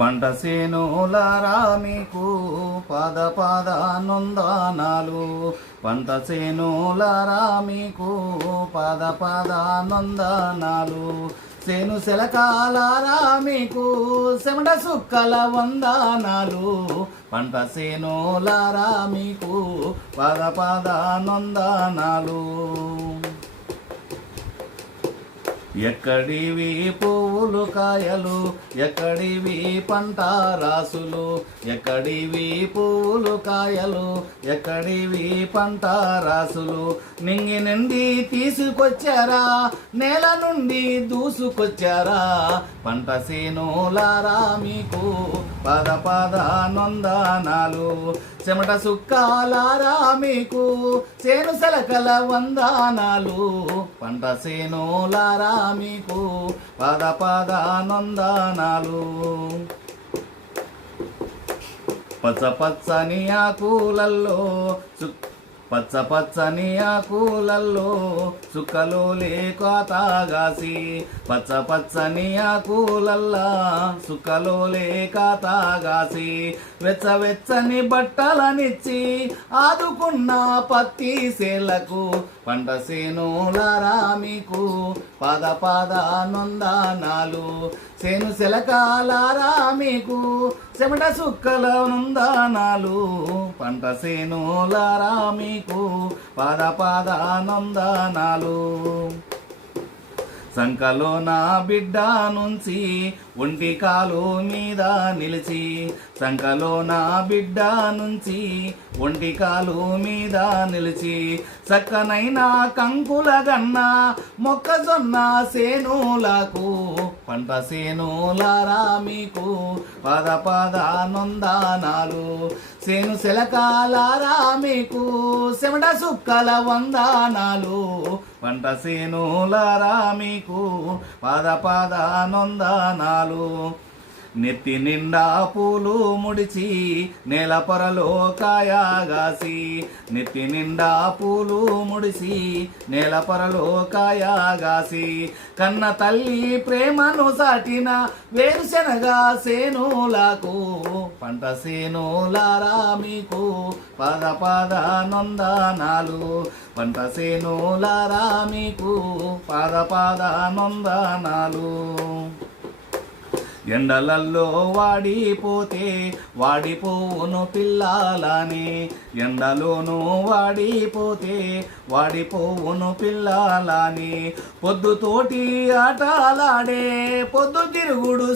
పంట సేనులారా మీకు పాద పాద నొందనాలు. పంట సేనులారా మీకు పాద పాద నొందనాలు. సేను సెలకాలారా మీకు సెమట సుక్కల వందనాలు. పంట సేనులారా మీకు పాద పాద నొందనాలు. ఎక్కడివి పువ్వులు కాయలు, ఎక్కడివి పంట రాసులు. ఎక్కడివి పువ్వులు కాయలు, ఎక్కడివి పంట రాసులు. నింగి నుండి తీసుకొచ్చారా, నేల నుండి దూసుకొచ్చారా. పంట సేనులారా మీకు పద పద నొందనాలు. చెమట సుక్కాలారా మీకు సేను సెలకల వందనాలు. పంట సేనులారా మీకు పద పద నొందనాలు. పచ్చ పచ్చని ఆకులల్లో పచ్చ పచ్చని ఆకులల్లో సుక్కలు లేకాతాగాసి. పచ్చ పచ్చని ఆకులల్లా సుక్కలు లేకాతాగాసి. వెచ్చని బట్టలనిచ్చి ఆదుకున్న పత్తి సేలకు. పంట సేనులారా మీకు పాద పాద నొందనాలు. సేను సెలకాలారా మీకు చెమట సుక్కల నొందనాలు. పంట సేనులారా మీకు పాద పాద నొందనాలు. సంకలో నా బిడ్డ నుంచి ఒంటి కాలు మీద నిలిచి. సంకలో నా బిడ్డ నుంచి ఒంటి కాలు మీద నిలిచి. చక్కనైన కంకుల గన్న మొక్కజొన్న సేనులకు. పంట సేనులారా మీకు పద పద నొందనాలు. సేను సెలకాలారా మీకు చెమట సుక్కల వందనాలు. పంట సేనులారా మీకు పద పద నొందనాలు. నెత్తి నిండా పూలు ముడిచి నేల పొరలో కాయగాసి. నెత్తి నిండా పూలు ముడిచి నేల పొరలో కాయగాసి. కన్న తల్లి ప్రేమను సాటిన వేరుశనగ సేనులకు. పంట సేనులారా మీకు పద పద నొందనాలు. పంట సేనులారా మీకు పద పద నొందనాలు. ఎండలల్లో వాడిపోతే వాడిపోవును పిల్లలని. ఎండలోనూ వాడిపోతే వాడిపోవును పిల్లలని. పొద్దుతోటి ఆటలాడే పొద్దు తిరుగుడు